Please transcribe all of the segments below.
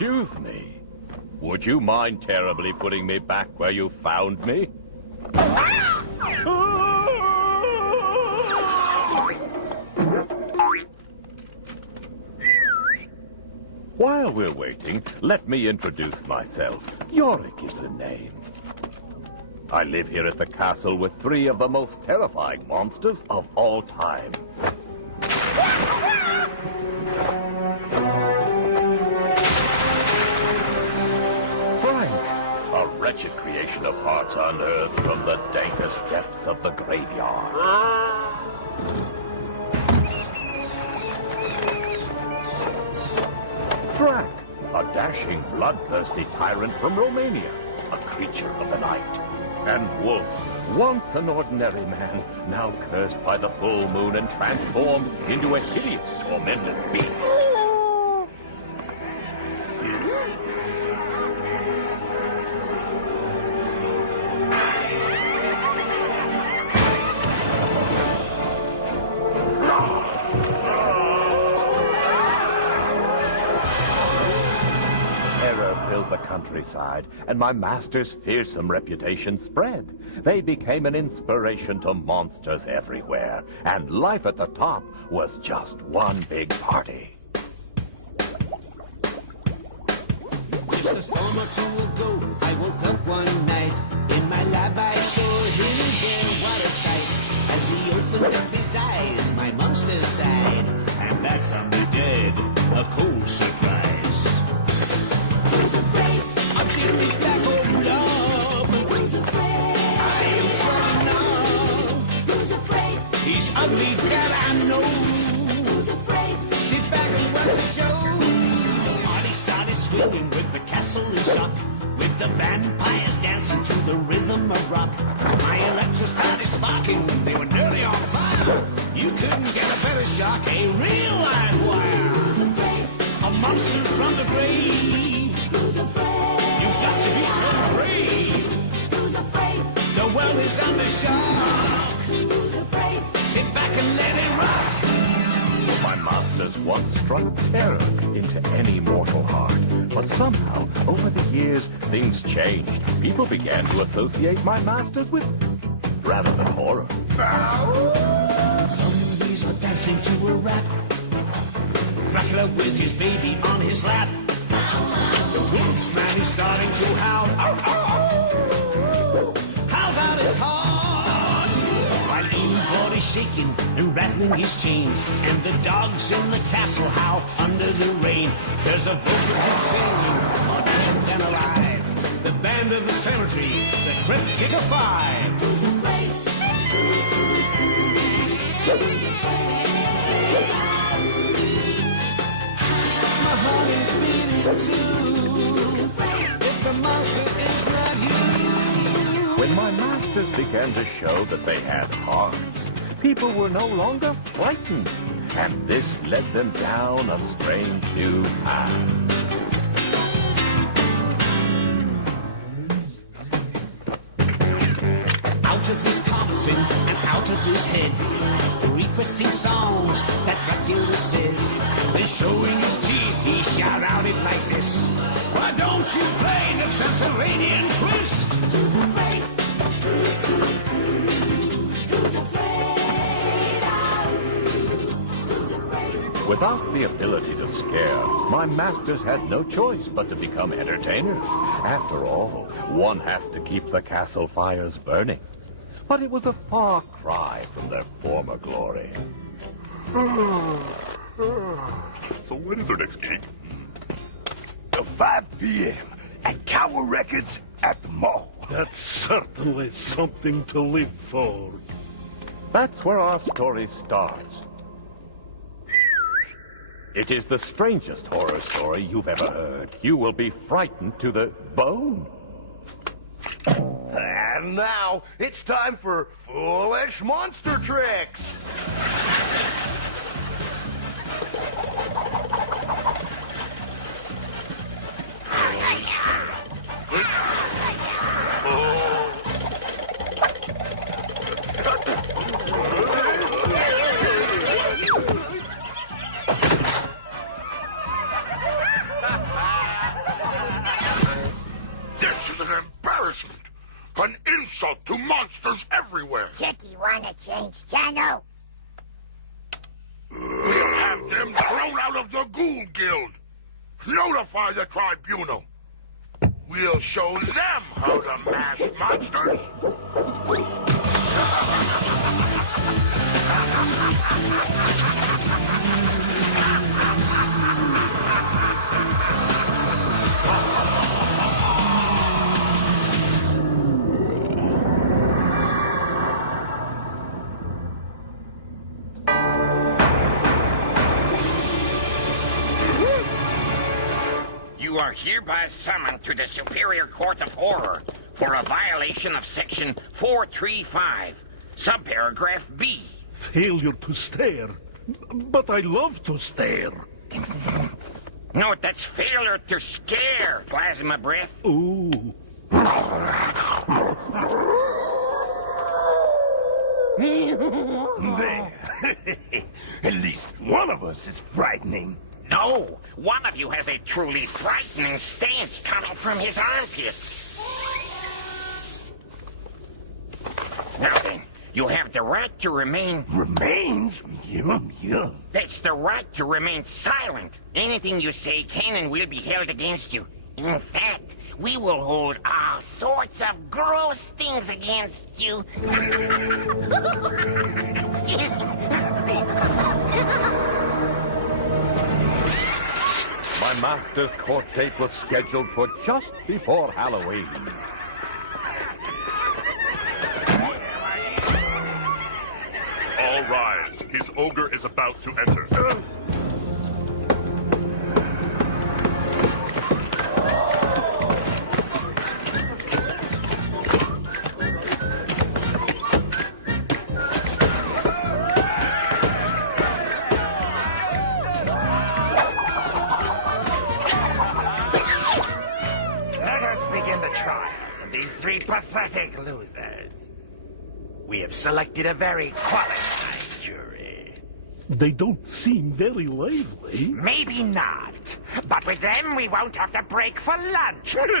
Excuse me. Would you mind terribly putting me back where you found me? While we're waiting, let me introduce myself. Yorick is the name. I live here at the castle with 3 of the most terrifying monsters of all time. Frank, a wretched creation of parts unearthed from the dankest depths of the graveyard. Drac, a dashing, bloodthirsty tyrant from Romania, a creature of the night. And Wolf, once an ordinary man, now cursed by the full moon and transformed into a hideous, tormented beast. The countryside, and my master's fearsome reputation spread. They became an inspiration to monsters everywhere, and life at the top was just one big party. Just a storm or two ago, I woke up one night. In my lab I saw him there, what a sight. As he opened up his eyes, my monster sighed. And that found me dead, a cold surprise. Who's afraid of the black old blob? Who's afraid? I am sure enough. Who's afraid? He's ugly, that I know. Who's afraid? Sit back and watch the show. The party started swinging with the castle in shock, with the vampires dancing to the rhythm of rock. My electro started sparking, they were nearly on fire. You couldn't get a better shock, a real live wire. Who's afraid? A monster's from the grave. Who's afraid? You've got to be so brave. Who's afraid? The world is under shock. Who's afraid? Sit back and let it rock. My masters once struck terror into any mortal heart. But somehow, over the years, things changed. People began to associate my masters with rather than horror. Zombies are dancing to a rap. Dracula with his baby on his lap. The wolfman is starting to howl. Ow, ow, ow. Howls out his heart. While Ingvar is shaking and rattling his chains. And the dogs in the castle howl under the rain. There's a vocal who's singing, more dead than alive. The band of the cemetery, the Crypt Kicker 5. Who's afraid? Who's afraid? My heart is beating too. If the monster is not you. When my masters began to show that they had hearts, people were no longer frightened, and this led them down a strange new path. Out of his coffin and out of his head, requesting songs that Dracula says. Then showing his teeth, he shout out it like this. Why don't you play the Transylvanian twist? Who's afraid? Who's afraid? Who's afraid? Without the ability to scare, my masters had no choice but to become entertainers. After all, one has to keep the castle fires burning. But it was a far cry from their former glory. So when is our next gig? 5 p.m. at Cower Records at the mall. That's certainly something to live for. That's where our story starts. It is the strangest horror story you've ever heard. You will be frightened to the bone. And now it's time for Foolish Monster Tricks. everywhere. Chicky, wanna change channel? We'll have them thrown out of the Ghoul Guild. Notify the tribunal. We'll show them how to mash monsters. You are hereby summoned to the Superior Court of Horror for a violation of Section 435, subparagraph B. Failure to stare. But I love to stare. No, that's failure to scare, Plasma Breath. Ooh. There. At least one of us is frightening. No, one of you has a truly frightening stench coming from his armpits. Now then, you have the right to remain... Remains? Yum, yum. That's the right to remain silent. Anything you say can and will be held against you. In fact, we will hold all sorts of gross things against you. My master's court date was scheduled for just before Halloween. All rise. His ogre is about to enter. Let us begin the trial of these three pathetic losers. We have selected a very qualified jury. They don't seem very lively. Maybe not, but with them we won't have to break for lunch. Order!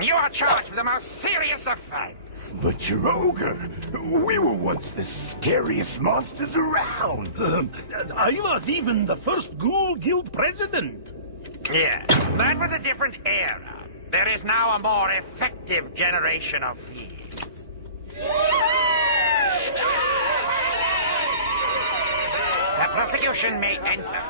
You are charged with the most serious offense. But you're ogre. We were once the scariest monsters around. I was even the first Ghoul Guild president. Yeah, that was a different era. There is now a more effective generation of thieves. The prosecution may enter.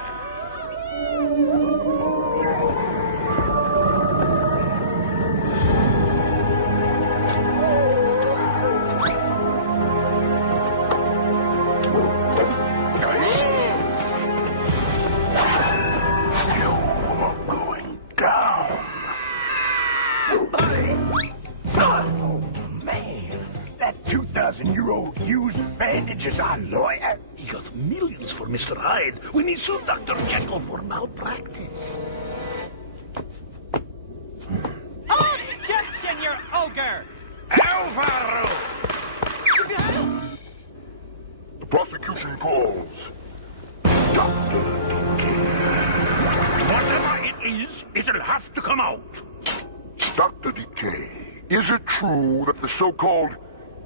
Going down. Oh, man. That 2,000-year-old used bandage is our lawyer. He got millions for Mr. Hyde. We need sue Dr. Jekyll for malpractice. Objection, you ogre! Overruled! The prosecution calls Dr. Whatever it is, it'll have to come out. Dr. Decay, is it true that the so-called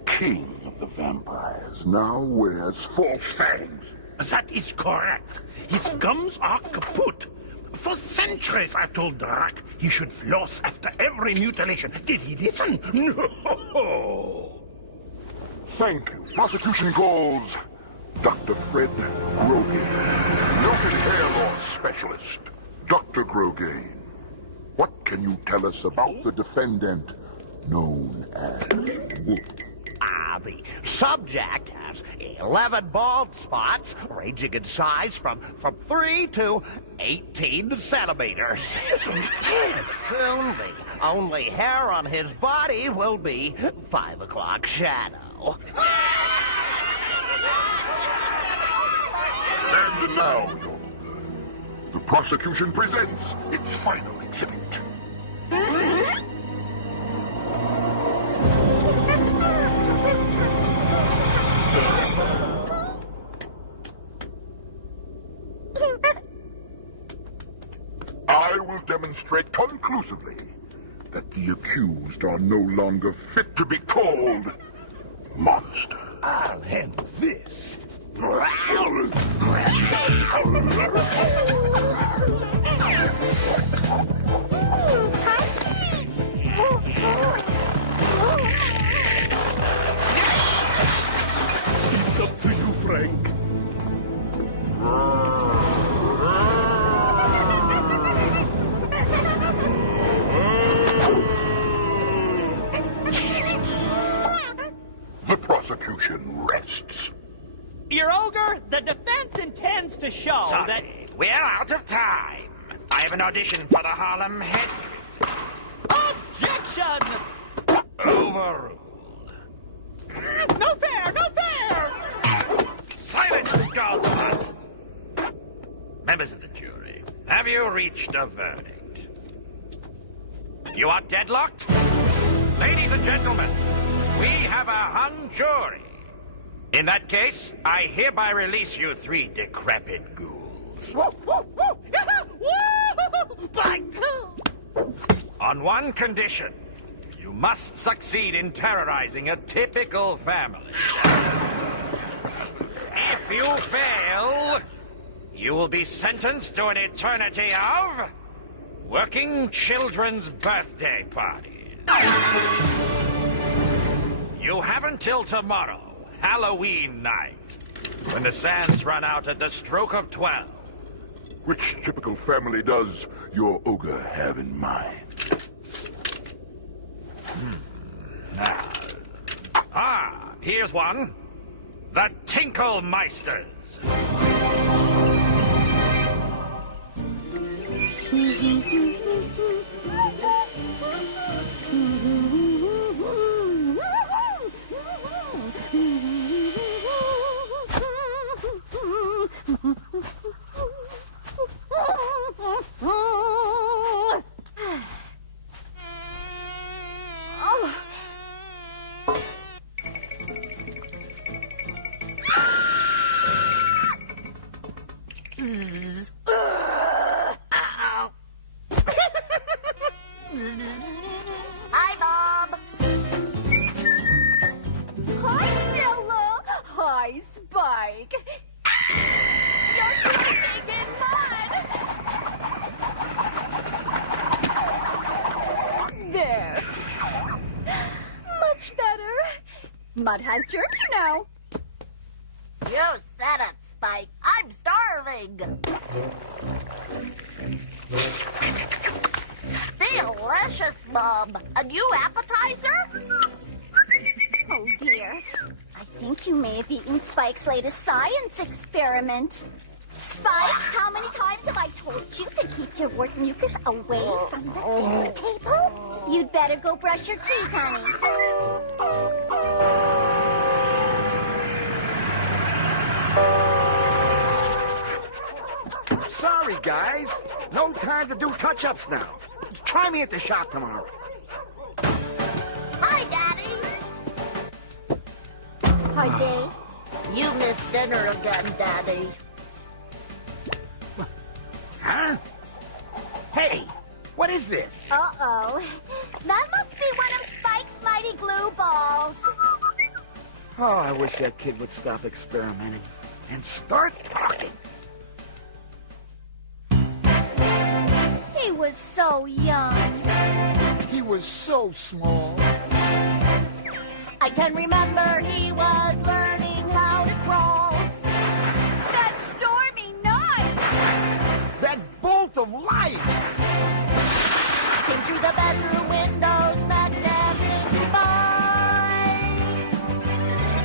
king of the vampires now wears false fangs? That is correct. His gums are kaput. For centuries I've told Drac he should floss after every mutilation. Did he listen? No. Thank you. Prosecution calls Dr. Fred Grogan, noted hair loss specialist. Dr. Grogan, what can you tell us about the defendant known as Wolf? The subject has 11 bald spots, ranging in size from 3 to 18 centimeters. Only 10. Soon, the only hair on his body will be 5 o'clock shadow. And now, Your Honor, the prosecution presents its final exhibit. I will demonstrate conclusively that the accused are no longer fit to be called monsters. I'll handle this. It's up to you, Frank. The prosecution rests. Your Ogre, the defense intends to show that... Sorry, we're out of time. I have an audition for the Harlem Head. Objection! Overruled. No fair! No fair! Silence, Gosnut! Members of the jury, have you reached a verdict? You are deadlocked? Ladies and gentlemen, we have a hung jury. In that case, I hereby release you 3 decrepit ghouls. On one condition. You must succeed in terrorizing a typical family. If you fail, you will be sentenced to an eternity of working children's birthday parties. You have until tomorrow, Halloween night, when the sands run out at the stroke of 12. Which typical family does your ogre have in mind? Here's one. The Tinklemeisters. Hi, Bob. Hi, Stella. Hi, Spike. You're drinking in mud. There. Much better. Mud has germs, you know. You said it, Spike. I'm starving. Delicious, Mom. A new appetizer? Oh, dear. I think you may have eaten Spike's latest science experiment. Spike, how many times have I told you to keep your wart mucus away from the dinner table? You'd better go brush your teeth, honey. Sorry, guys. No time to do touch-ups now. Try me at the shop tomorrow. Hi, Daddy. Hi, Dave. You missed dinner again, Daddy. Huh? Hey, what is this? Uh-oh. That must be one of Spike's mighty glue balls. Oh, I wish that kid would stop experimenting and start talking. He was so young. He was so small. I can remember he was learning how to crawl. That stormy night! That bolt of light! Came through the bedroom window, smack dab in Spike.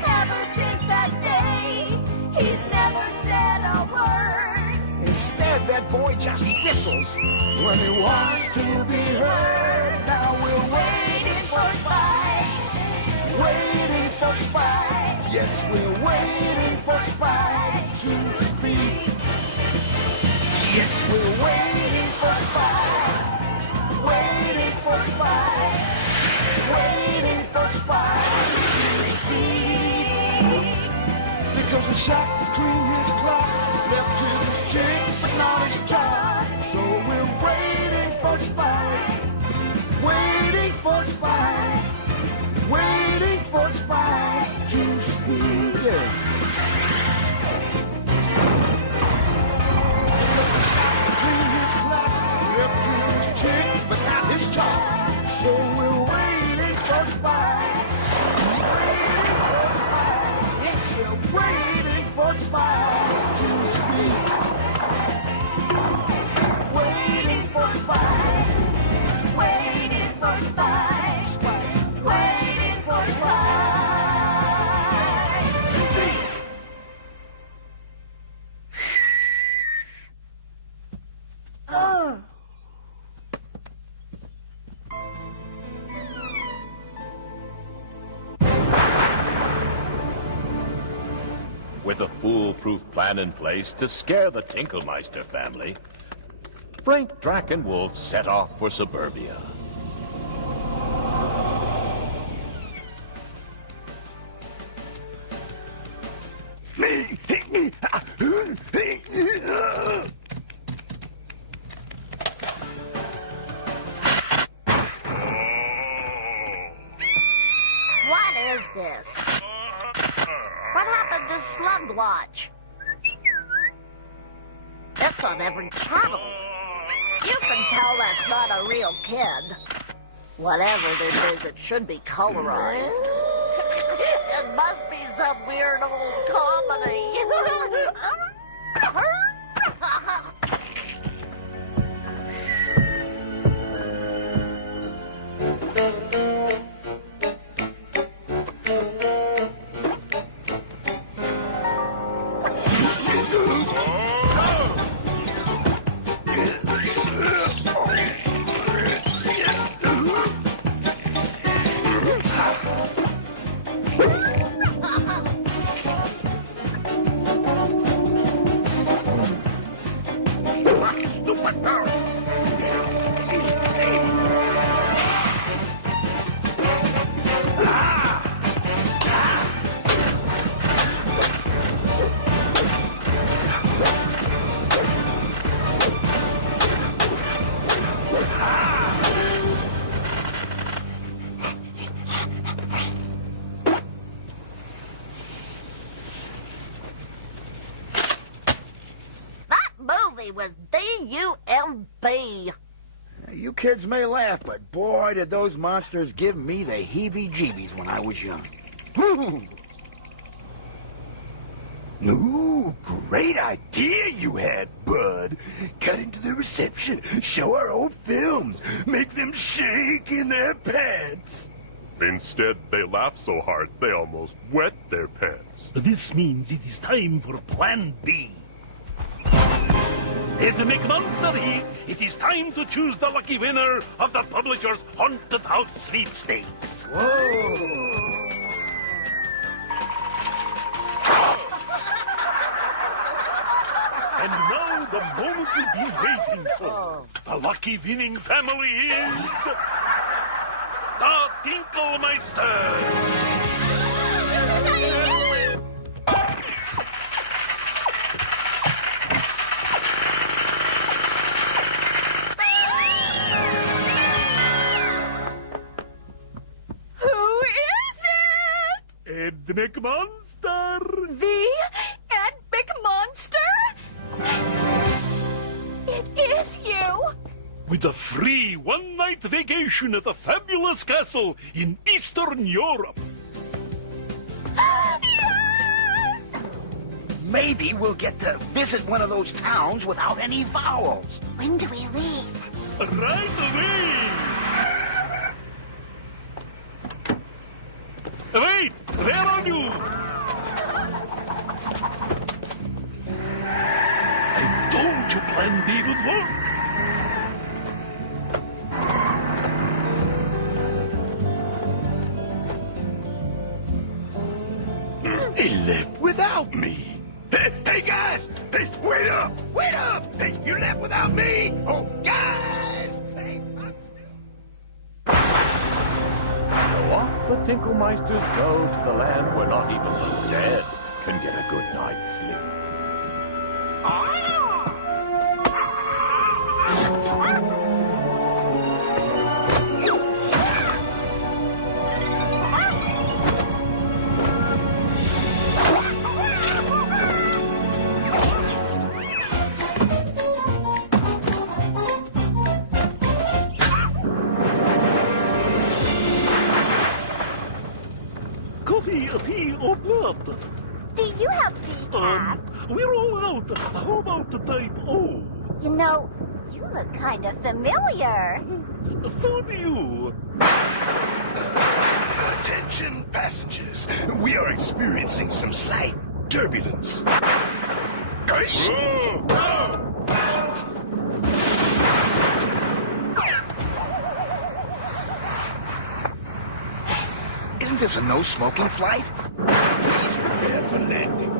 Ever since that day, he's never said a word. Instead, that boy just whistles when he wants to be heard. Now we're waiting for Spike. Waiting for Spike. Yes, we're waiting for Spike to speak. Yes, we're waiting for Spike. Waiting for Spike. Waiting for Spike to speak. Because the shot to clean his clock left his chin but not his top. So we're waiting for Spike. Waiting for Spike, waiting for Spike to speak. Clean his clock, left his chick, but not his talk. So we're waiting for Spike. Waiting for Spike. Yes, we're waiting for Spike to speak. Waiting for Spike. Waiting for Spike. Waiting for Spike to speak. With a foolproof plan in place to scare the Tinkelmeister family, Frank, Drac, and Wolf set off for suburbia. What is this? What happened to Slugwatch? It's on every channel. You can tell that's not a real kid. Whatever this is, it should be colorized. It must be some weird old comedy. Was D-U-M-B. You kids may laugh, but boy, did those monsters give me the heebie-jeebies when I was young. Ooh, great idea you had, Bud. Cut into the reception, show our old films, make them shake in their pants. Instead, they laugh so hard they almost wet their pants. This means it is time for Plan B. Ed McMonster here. It is time to choose the lucky winner of the publisher's Haunted House Sweepstakes. And now the moment we've been waiting for. The lucky winning family is... the Tinkelmeisters! Ed McMonster! The Ed McMonster? It is you! With a free one-night vacation at a fabulous castle in Eastern Europe. Yes! Maybe we'll get to visit one of those towns without any vowels. When do we leave? Right away! Wait! Where are you? I told you Plan B would work. He left without me. Hey, guys! Hey, wait up! Wait up! Hey, you left without me? Oh, guys! Hey, I'm still... So off the Tinkelmeisters go to the land where not even the dead can get a good night's sleep. tea or blood? Do you have decaf? We're all out. How about the type O? You know, you look kind of familiar. So do you. Attention, passengers. We are experiencing some slight turbulence. Isn't this a no-smoking flight? Please prepare for landing.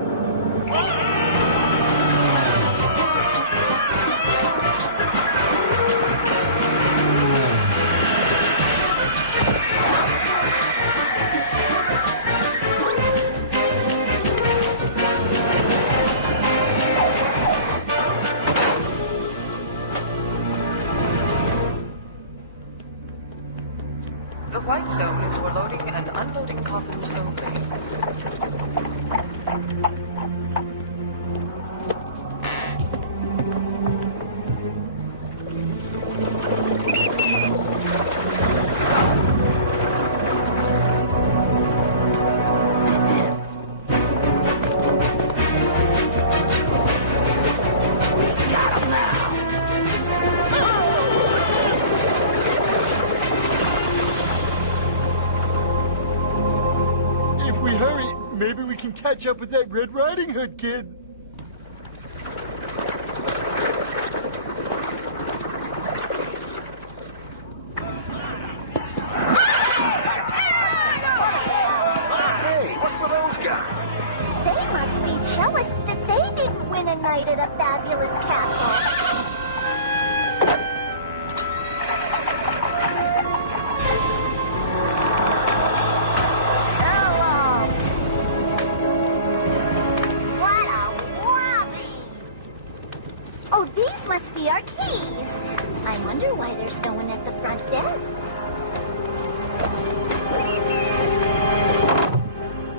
The white zone is for loading and unloading coffins only. If we hurry, maybe we can catch up with that Red Riding Hood kid. Hey, what's with those guys? They must be jealous that they didn't win a night at a fabulous castle. Oh, these must be our keys. I wonder why there's no one at the front desk.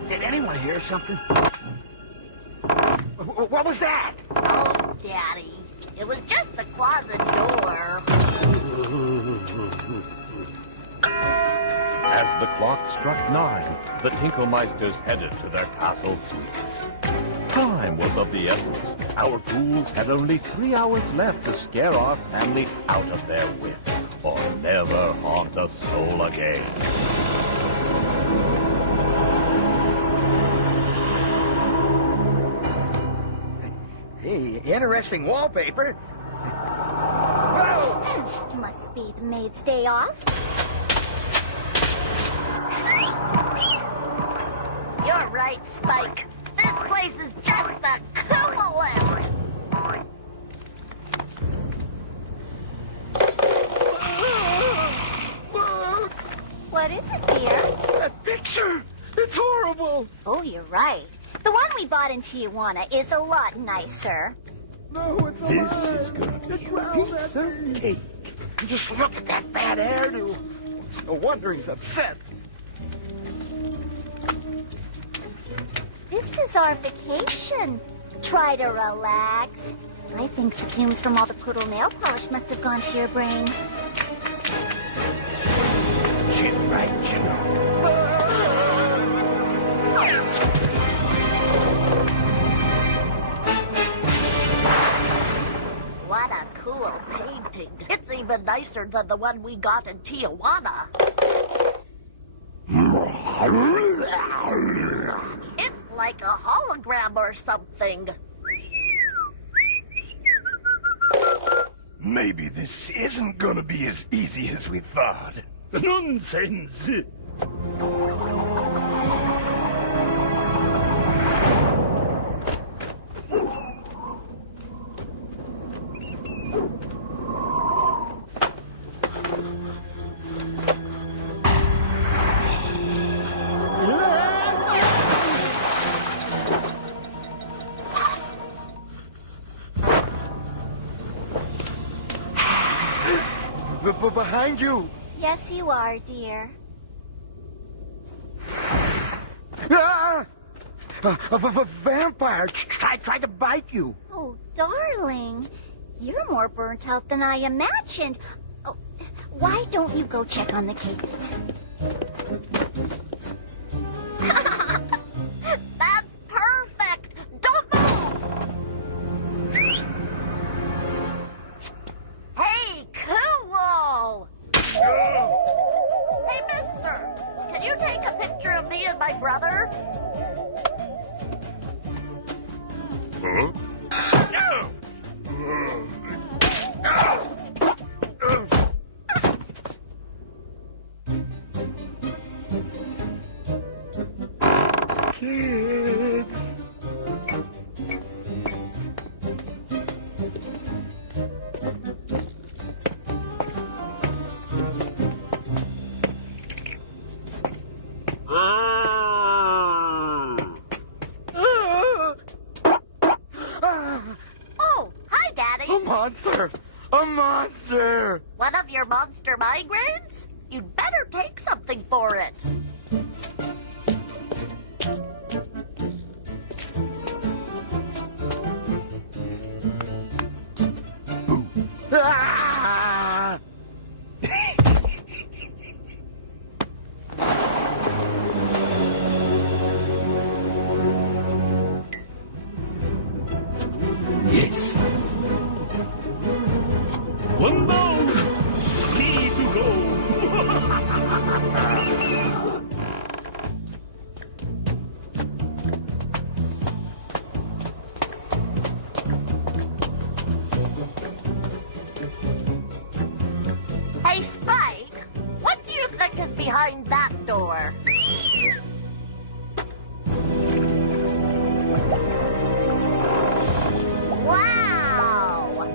Did anyone hear something? What was that? Oh, Daddy. It was just the closet door. As the clock struck 9, the Tinklemeisters headed to their castle suites. Time was of the essence. Our ghouls had only 3 hours left to scare our family out of their wits, or never haunt a soul again. Hey, interesting wallpaper. Whoa! Must be the maid's day off. You're right, Spike. This place is just the coolest. What is it, dear? That picture! It's horrible! Oh, you're right. The one we bought in Tijuana is a lot nicer. No, it's a This lie. is gonna be It's a round piece at of me. cake. Just look at that bad hairdo. No wonder he's upset. This is our vacation. Try to relax. I think the fumes from all the poodle nail polish must have gone to your brain. She's right, you know. What a cool painting. It's even nicer than the one we got in Tijuana. It's like a hologram or something. Maybe this isn't gonna be as easy as we thought. Nonsense. Behind you. Yes, you are, dear. Ah! A vampire tried to bite you. Oh, darling. You're more burnt out than I imagined. Oh, why don't you go check on the kids? take a picture of me and my brother? Huh? Kids. Oh, hi, Daddy. A monster! A monster! One of your monster migraines? You'd better take something for it. Ah! Yes. One down. 3 to go. Hey, Spike, what do you think is behind that door? Wow!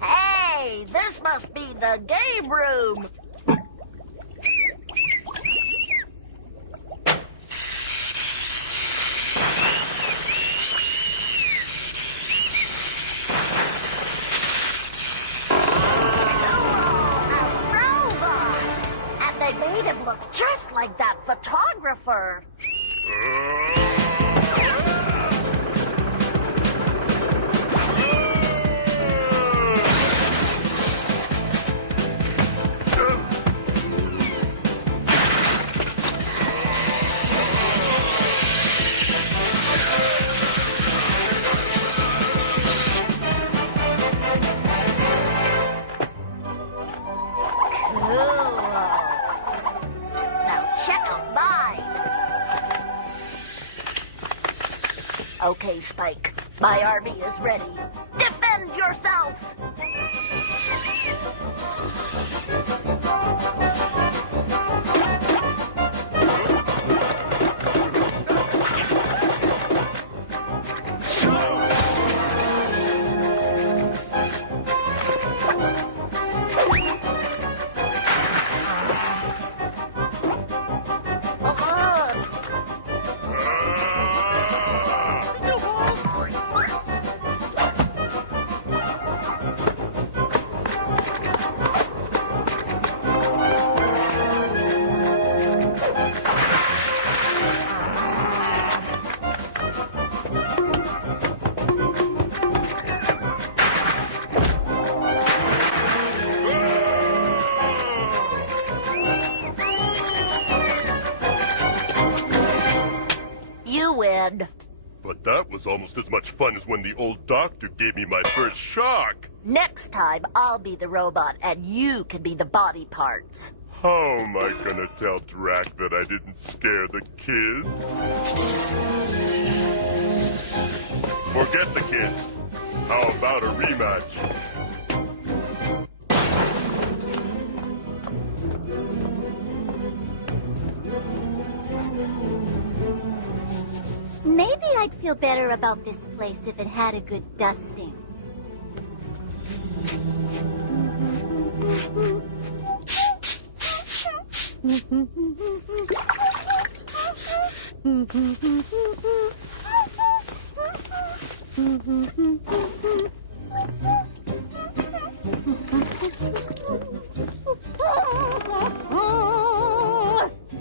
Hey, this must be the game room. They made him look just like that photographer. Okay, Spike. My army is ready. Defend yourself! Win. But that was almost as much fun as when the old doctor gave me my first shock. Next time, I'll be the robot and you can be the body parts. How am I gonna tell Drac that I didn't scare the kids? Forget the kids. How about a rematch? Maybe I'd feel better about this place if it had a good dusting.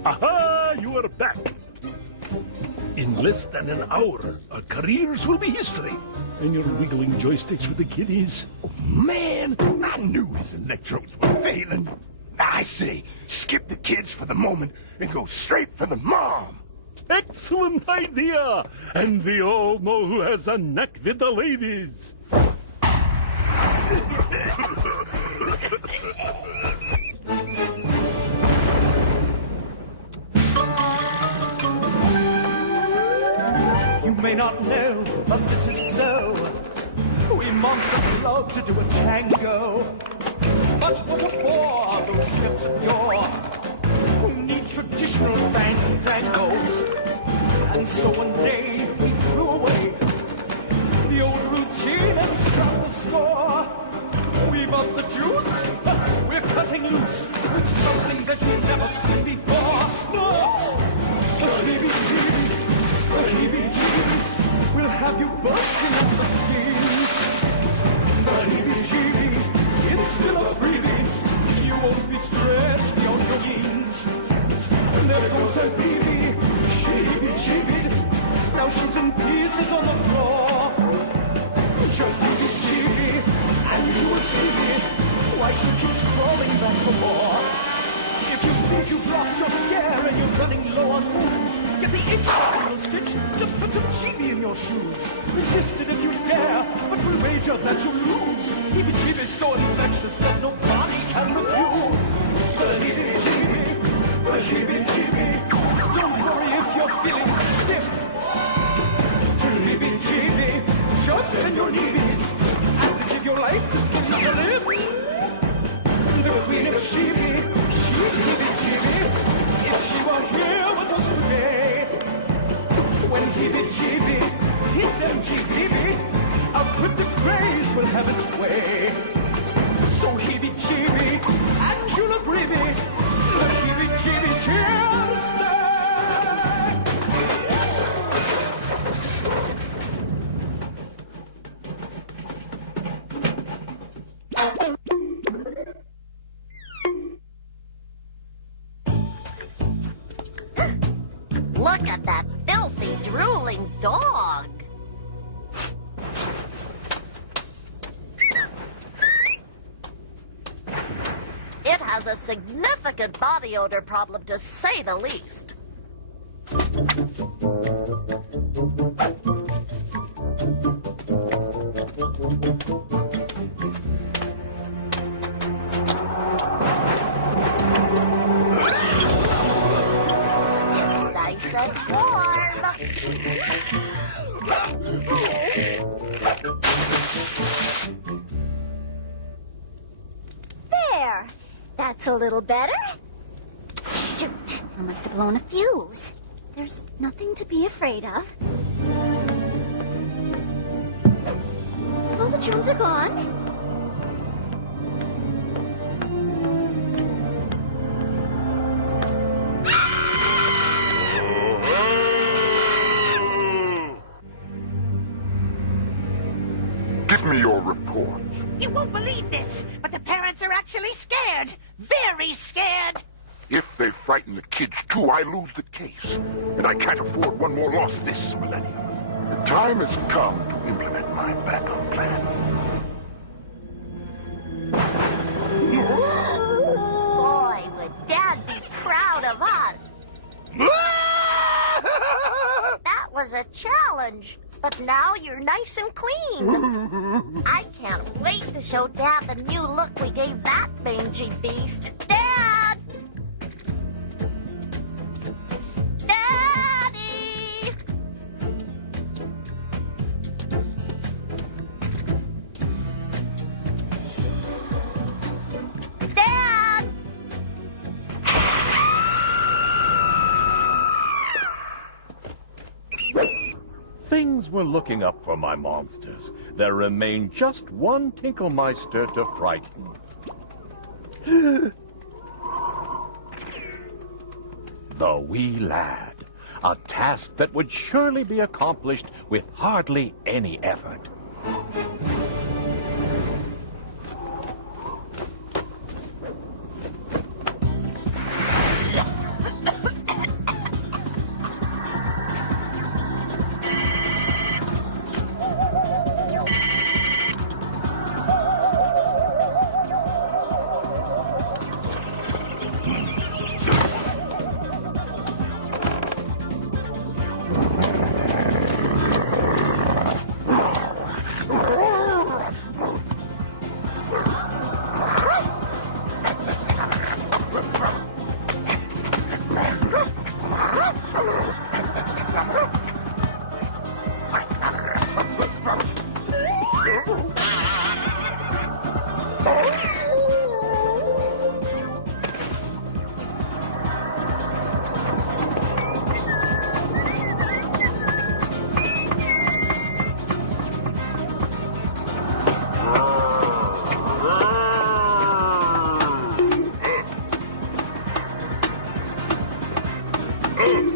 Aha! You are back. In less than an hour, our careers will be history. And you're wiggling joysticks with the kiddies. Oh, man, I knew his electrodes were failing. I say, skip the kids for the moment and go straight for the mom. Excellent idea! And we all know who has a knack with the ladies. not know, but this is so. We monsters love to do a tango. But what a bore are those steps of yore? Who needs traditional fandangos? And so one day we threw away the old routine and struck the score. We've up the juice, we're cutting loose with something that we've never seen before. Heebie-jeebie, we'll have you bursting at the seams. The heebie-jeebie, it's still a freebie. You won't be stretched beyond your means. There goes her Phoebe, she heebie-jeebied. Now she's in pieces on the floor. Just heebie-jeebie, and you will see why she keeps crawling back for more. If you think you've lost your scare and you're running low on moves, get the itch button stitch, just put some chibi in your shoes. Resist it if you dare, but we'll wager that you lose. Heebie-jeebie's so infectious that nobody can refuse. The heebie-jeebie, the heebie-jeebie. Don't worry if you're feeling stiff. To heebie-jeebie, just bend your knees and to give your life the strength to live. The queen of Sheebie, she heebie-jeebie. If she were here with us today, when heebie-jeebie hits MGB, a quick the craze will have its way. So heebie-jeebie, and you'll agree me, the heebie-jeebie's here to stay. Look at that filthy, drooling dog. It has a significant body odor problem, to say the least. Nice and warm. There. That's a little better. Shoot, I must have blown a fuse. There's nothing to be afraid of. All the germs are gone. Give me your report. You won't believe this, but the parents are actually scared. Very scared. If they frighten the kids too, I lose the case. And I can't afford one more loss this millennium. The time has come to implement my backup plan. Boy, would Dad be proud of us. That was a challenge. But now you're nice and clean. I can't wait to show Dad the new look we gave that mangy beast. Dad! Daddy! Dad! Things were looking up for my monsters. There remained just one Tinkelmeister to frighten. The wee lad. A task that would surely be accomplished with hardly any effort. Hey,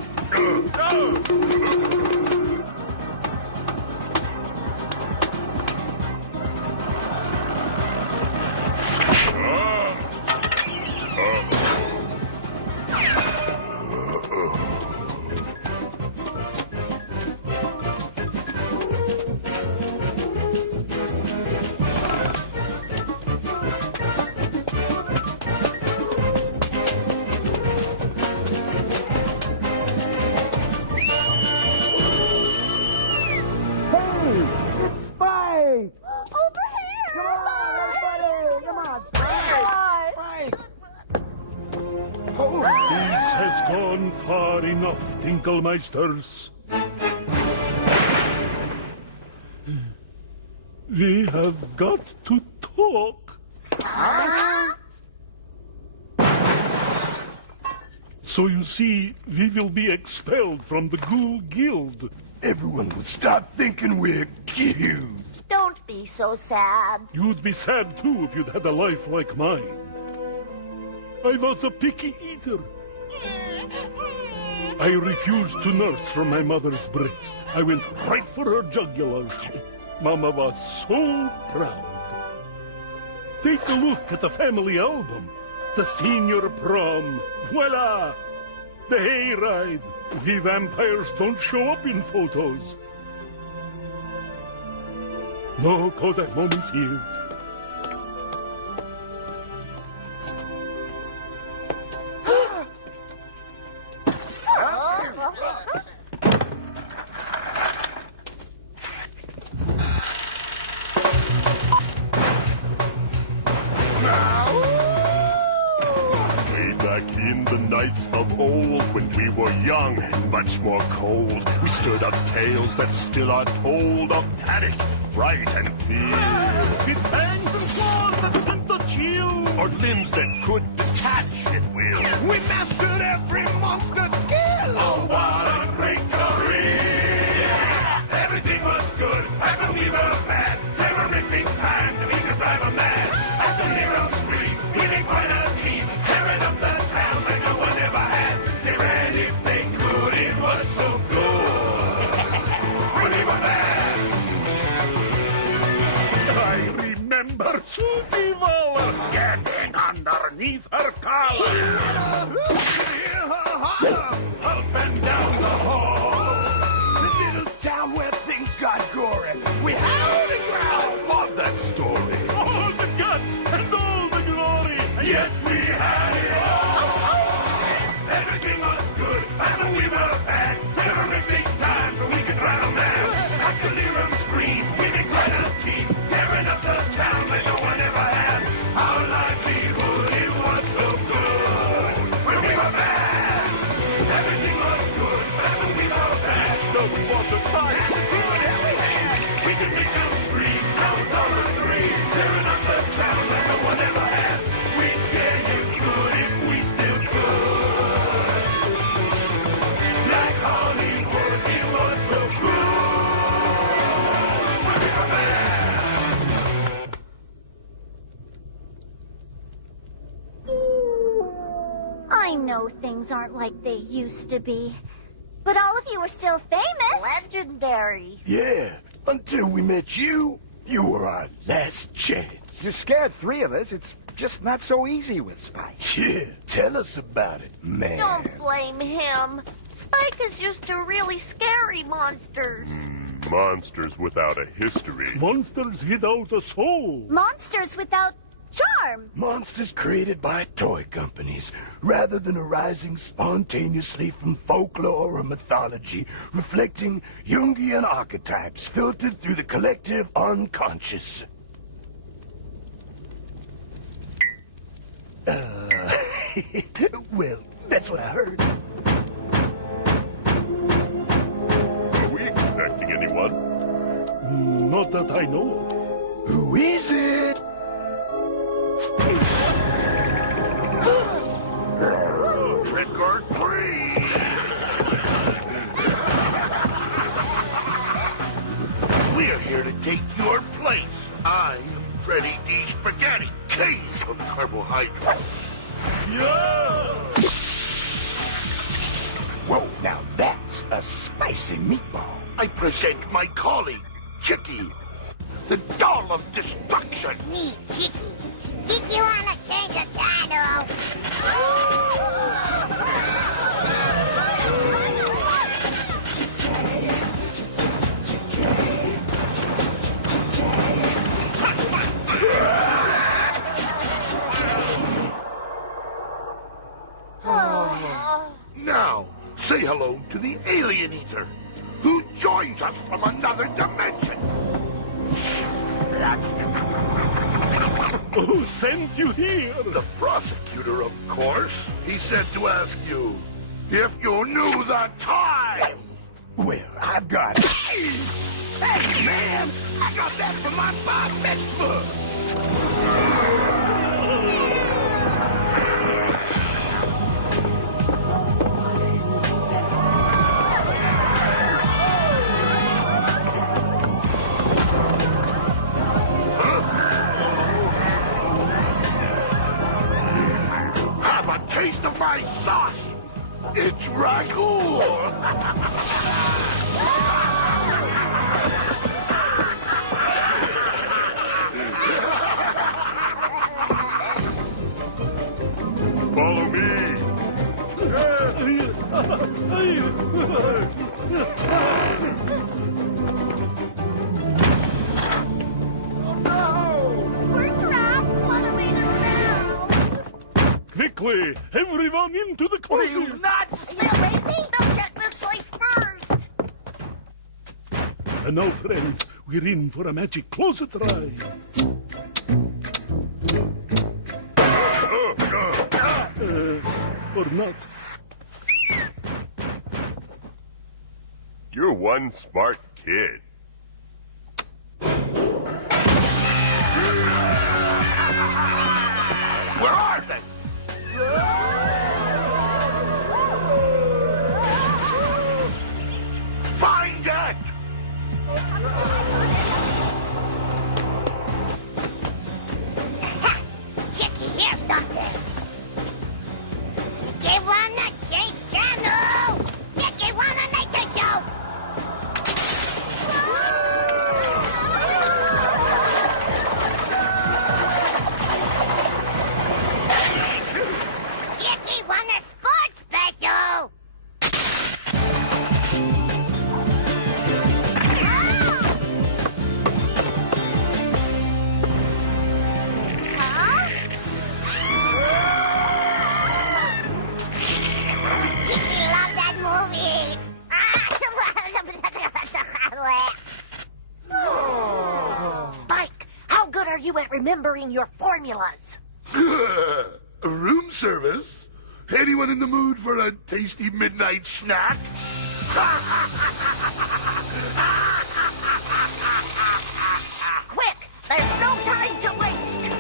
it's Spike! Over here! Come on, everybody! Come on, Spike! This has gone far enough, Tinklemeisters. We have got to talk. So you see, we will be expelled from the Ghoul Guild. Everyone will stop thinking we're cute. Don't be so sad. You'd be sad too if you'd had a life like mine. I was a picky eater. I refused to nurse from my mother's breast. I went right for her jugular. Mama was so proud. Take a look at the family album. The senior prom. Voila! The hayride. We vampires don't show up in photos. No Kodak moments here. Way back in the nights of old, when we were young and much more cold, we stood up tales that still are told of panic, fright, and fear. With fangs and claws that sent the chill. Or limbs that could detach at will. We mastered every monster skill. Oh, what a great career! Everything was good, and we were bad. Terrific times, we could drive a mad. After heroes scream, we made quite a team, tearing up the town like no one ever had. They ran if they could, it was so good. When we were bad. I remember Susie Waller getting underneath her collar. Up and down the hall. The little town where things got gory. We howled and growled. Love that story. All the guts and all the glory. Yes, we had it all. Everything was good, and we were bad. Terrific times when we could drive a man. After Liram scream, we made quite a team, tearing up the town like no one ever had. Our livelihood, it was so good. When we were bad, everything was good, and when we were bad, no, we wasn't fine. That's the deal that we had. We could make them scream, now it's all the three, tearing up the town like no one ever had. We'd scare you good if we still could. Like Hollywood, it was so good. When we were bad. I know things aren't like they used to be, but all of you are still famous. Legendary. Yeah, until we met you, you were our last chance. You scared three of us. It's just not so easy with Spike. Yeah, tell us about it, man. Don't blame him. Spike is used to really scary monsters. Monsters without a history. Monsters without a soul. Monsters without charm. Monsters created by toy companies, rather than arising spontaneously from folklore or mythology, reflecting Jungian archetypes filtered through the collective unconscious. Well, that's what I heard. Are we expecting anyone? Not that I know of. Who is it? Trick or treat! We're here to take your place. I am Freddy D. Spaghetti, king of carbohydrates. Yeah! Whoa, now that's a spicy meatball. I present my colleague, Chicky, the doll of destruction. Me, Chicky. Chicky wanna change the channel. Now, say hello to the Alien Eater, who joins us from another dimension. Who sent you here? The prosecutor, of course. He said to ask you if you knew the time. Well, I've got it. Hey, man! I got that from my bar mitzvah! Have a taste of my sauce! It's ragu! Follow me. We're trapped. What are we to do? Quickly, everyone into the closet. Are you nuts? Are you crazy? They'll check this place first. And now, friends, we're in for a magic closet ride. Or not. You're one smart kid. Where are they? Find it! Chicky, here's something. Chicky wanna change channel. Chicky wanna nature show. Chicky wanna sports special. Chicky loved that movie. Spike, how good are you at remembering your formulas? Room service? Anyone in the mood for a tasty midnight snack? Quick, there's no time to waste.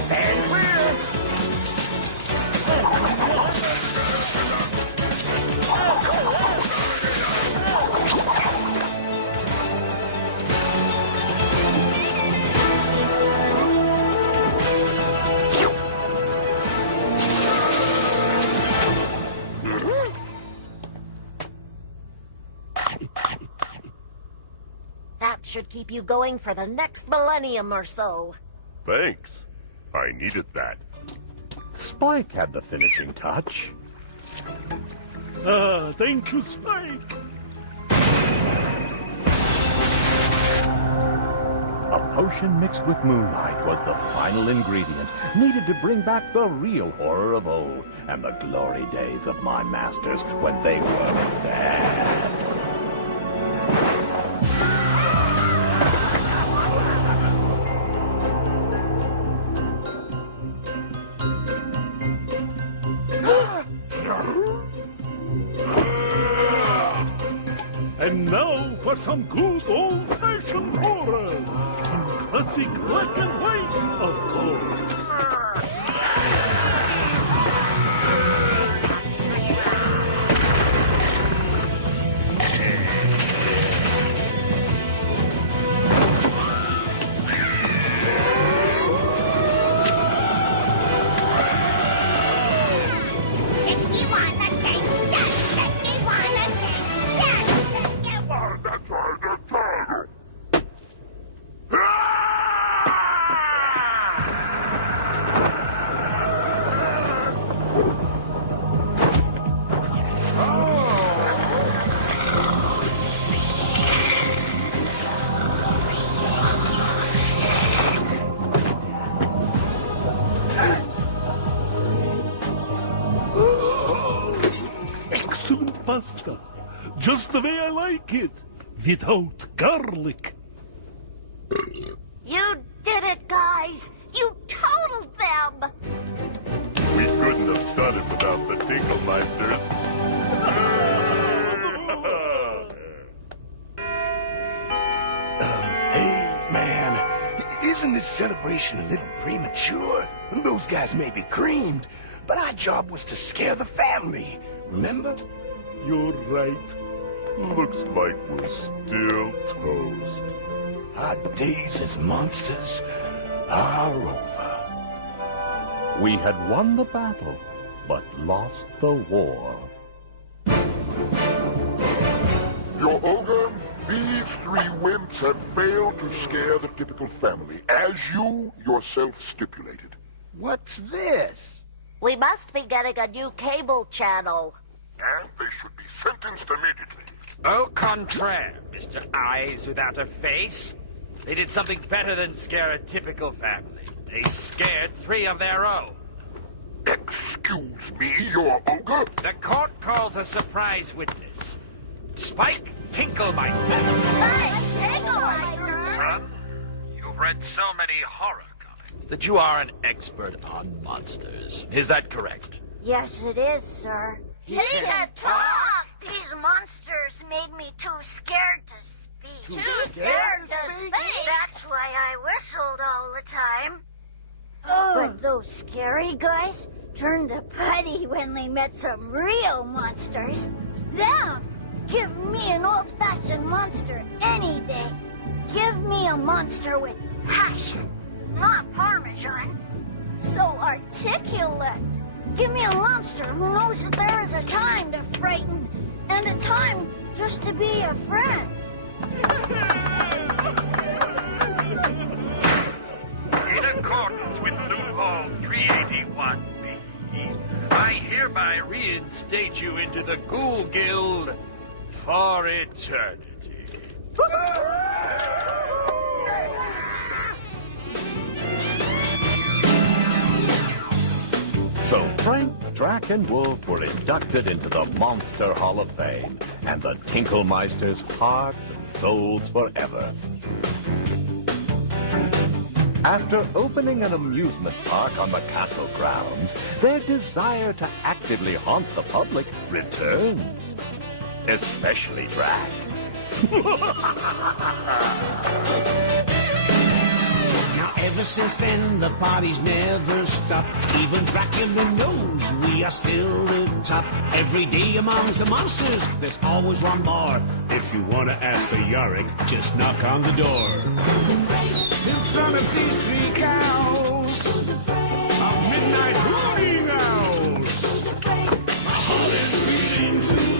Stand clear! That should keep you going for the next millennium or so. Thanks. I needed that. Spike had the finishing touch. Thank you, Spike. A potion mixed with moonlight was the final ingredient needed to bring back the real horror of old and the glory days of my masters when they were bad. And now for some good old-fashioned horror. In classic black and white, of course. pasta. Just the way I like it. Without garlic. You did it, guys! You totaled them! We couldn't have done it without the Tinklemeisters. Hey, man, isn't this celebration a little premature? Those guys may be creamed, but our job was to scare the family, remember? You're right. Looks like we're still toast. Our days as monsters are over. We had won the battle, but lost the war. Your ogre, these three wimps have failed to scare the typical family, as you yourself stipulated. What's this? We must be getting a new cable channel. And they should be sentenced immediately. Au contraire, Mr. Eyes Without a Face. They did something better than scare a typical family. They scared three of their own. Excuse me, your ogre? The court calls a surprise witness. Spike Tinklmeister. Son, you've read so many horror comics that you are an expert on monsters. Is that correct? Yes, it is, sir. He can talk! These monsters made me too scared to speak. Too scared to speak? That's why I whistled all the time. But those scary guys turned to putty when they met some real monsters. Them! Give me an old-fashioned monster any day. Give me a monster with passion, not Parmesan. So articulate. Give me a monster who knows that there is a time to frighten and a time just to be a friend. In accordance with loophole 381B, I hereby reinstate you into the Ghoul Guild for eternity. So Frank, Drac, and Wolf were inducted into the Monster Hall of Fame, and the Tinklemeisters' hearts and souls forever. After opening an amusement park on the castle grounds, their desire to actively haunt the public returned. Especially Drac. Now ever since then the party's never stopped. Even Dracula knows we are still the top. Every day amongst the monsters there's always one more. If you want to ask for Yorick, just knock on the door. In front of these three cows are midnight hooting owls. My heart is beating too.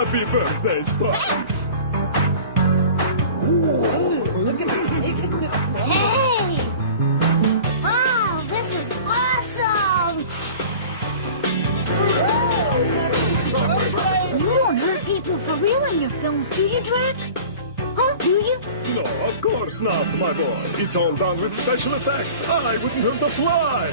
Happy birthday, Spike. Thanks! Look at the cake, isn't it? Hey! Wow, this is awesome! You don't hurt people for real in your films, do you, Drac? Huh? Do you? No, of course not, my boy. It's all done with special effects. I wouldn't hurt the fly.